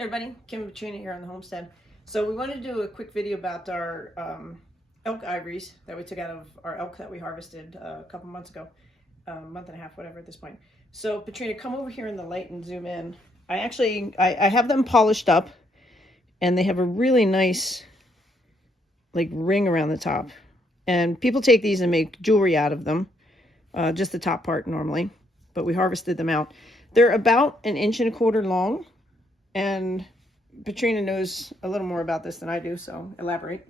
Hey everybody, Kim and Katrina here on the homestead. So we wanted to do a quick video about our elk ivories that we took out of our elk that we harvested a couple months ago, month and a half, whatever at this point. So Katrina, come over here in the light and zoom in. I have them polished up, and they have a really nice like ring around the top. And people take these and make jewelry out of them, just the top part normally, but we harvested them out. They're about 1.25 inches long. And Katrina knows a little more about this than I do, so elaborate.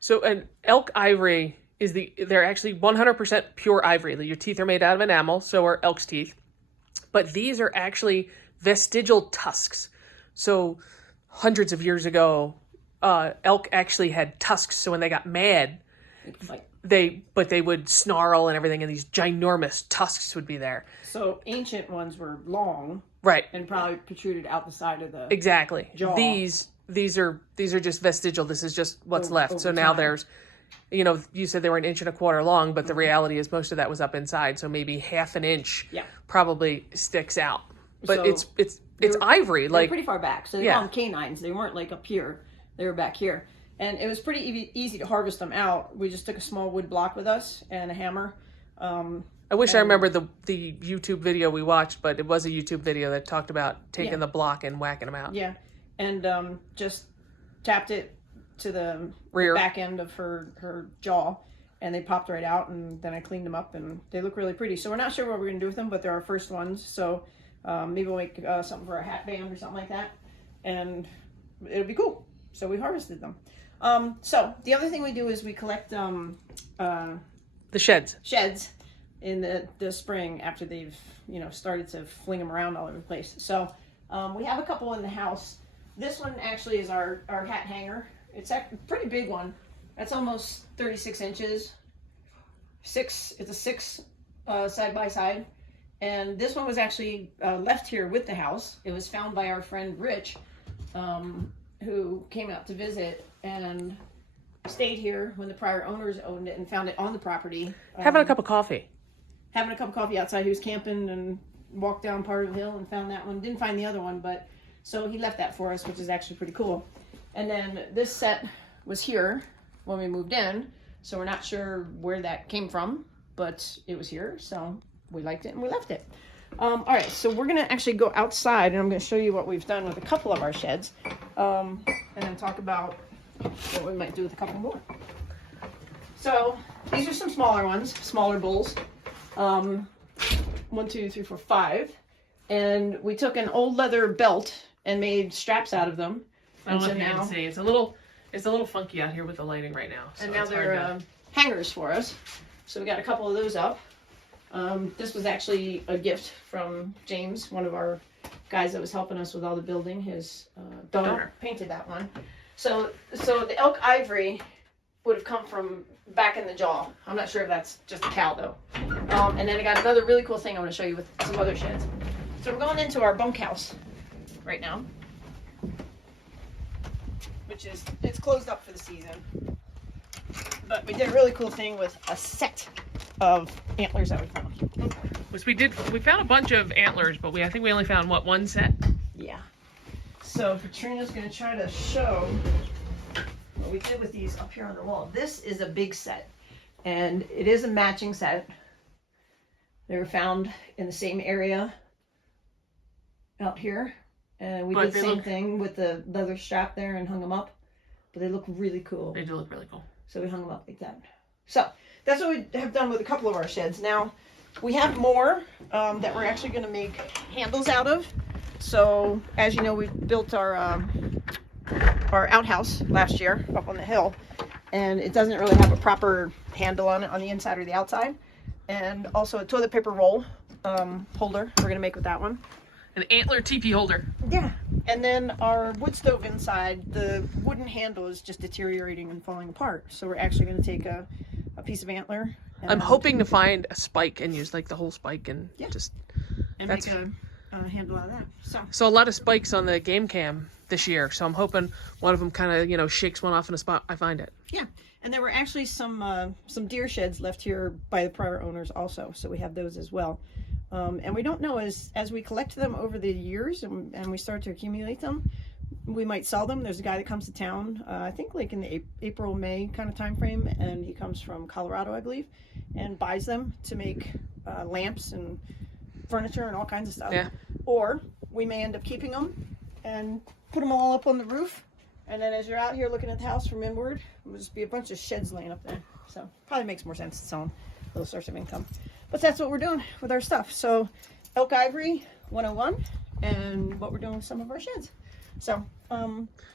So an elk ivory they're actually 100% pure ivory. Your teeth are made out of enamel, so are elk's teeth. But these are actually vestigial tusks. So hundreds of years ago, elk actually had tusks, so when they got mad, they would snarl and everything, and these ginormous tusks would be there. So ancient ones were long. Right. And probably protruded out the side of the jaw. These are just vestigial. This is just what's left. So now there's, you said they were 1.25 inches long, but the reality is most of that was up inside. So maybe 1/2 inch probably sticks out. But so it's ivory. They're pretty far back. So they're called canines. They weren't like up here. They were back here. And it was pretty easy to harvest them out. We just took a small wood block with us and a hammer. I wish I remember the YouTube video we watched, but it was a YouTube video that talked about taking the block and whacking them out. Yeah, and just tapped it to the rear back end of her jaw, and they popped right out, and then I cleaned them up, and they look really pretty. So we're not sure what we're going to do with them, but they're our first ones, so maybe we'll make something for a hat band or something like that, and it'll be cool. So we harvested them. So the other thing we do is we collect the sheds in the spring after they've started to fling them around all over the place. So we have a couple in the house. This one actually is our hat hanger. It's a pretty big one. That's almost 36 inches. It's a 6 side by side. And this one was actually left here with the house. It was found by our friend Rich, who came out to visit and stayed here when the prior owners owned it and found it on the property. Having a cup of coffee. Having a cup of coffee outside. He was camping and walked down part of the hill and found that one. Didn't find the other one, but so he left that for us, which is actually pretty cool. And then this set was here when we moved in, so we're not sure where that came from, but it was here, so we liked it and we left it. All right, so we're gonna actually go outside and I'm gonna show you what we've done with a couple of our sheds, and then talk about what we might do with a couple more. So these are some smaller ones, smaller bowls. 1, 2, 3, 4, 5, and we took an old leather belt and made straps out of them. I don't know if you can see. It's a little funky out here with the lighting right now. So and now they're hangers for us. So we got a couple of those up. This was actually a gift from James, one of our guys that was helping us with all the building. His donor painted that one. So the elk ivory would have come from back in the jaw. I'm not sure if that's just a cow though. And then I got another really cool thing I want to show you with some other sheds. So we're going into our bunkhouse right now, it's closed up for the season. But we did a really cool thing with a set of antlers that we found. We found a bunch of antlers, but I think we only found one set? Yeah. So Katrina's going to try to show what we did with these up here on the wall. This is a big set, and it is a matching set. They were found in the same area out here, and we did the same thing with the leather strap there and hung them up, but they look really cool. They do look really cool. So we hung them up like that. So that's what we have done with a couple of our sheds. Now we have more that we're actually going to make handles out of. So as you know, we built our outhouse last year up on the hill, and it doesn't really have a proper handle on it on the inside or the outside. And also a toilet paper roll holder we're gonna make with that one. An antler teepee holder. Yeah. And then our wood stove inside, the wooden handle is just deteriorating and falling apart. So we're actually gonna take a piece of antler. I'm hoping to find a spike and use like the whole spike and make a handle out of that. So a lot of spikes on the game cam this year, so I'm hoping one of them kind of shakes one off in a spot I find it. Yeah. And there were actually some deer sheds left here by the prior owners also, so we have those as well. And we don't know, as we collect them over the years and we start to accumulate them, we might sell them. There's a guy that comes to town, I think like in the April, May kind of time frame, and he comes from Colorado, I believe, and buys them to make lamps and furniture and all kinds of stuff. Yeah. Or we may end up keeping them and put them all up on the roof, and then as you're out here looking at the house from inward, there'll just be a bunch of sheds laying up there. So probably makes more sense to sell them, little source of income. But that's what we're doing with our stuff. So elk ivory 101, and what we're doing with some of our sheds. So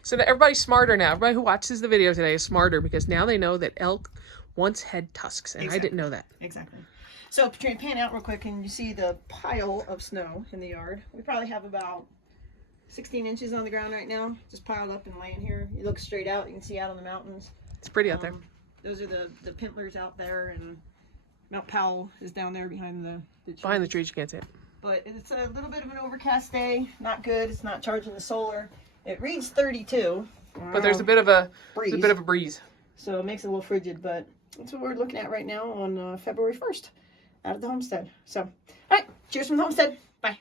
so that everybody's smarter now. Everybody who watches the video today is smarter because now they know that elk once had tusks, and Exactly. I didn't know that. Exactly. So Katrina, pan out real quick, and you see the pile of snow in the yard. We probably have about 16 inches on the ground right now, just piled up and laying here. You look straight out, you can see out on the mountains. It's pretty out there. Those are the pintlers out there, and Mount Powell is down there behind the trees. Behind the trees, you can't see it. But it's a little bit of an overcast day. Not good. It's not charging the solar. It reads 32. But there's a bit of a breeze. breeze. So it makes it a little frigid, but that's what we're looking at right now on February 1st out of the homestead. So, all right, cheers from the homestead. Bye.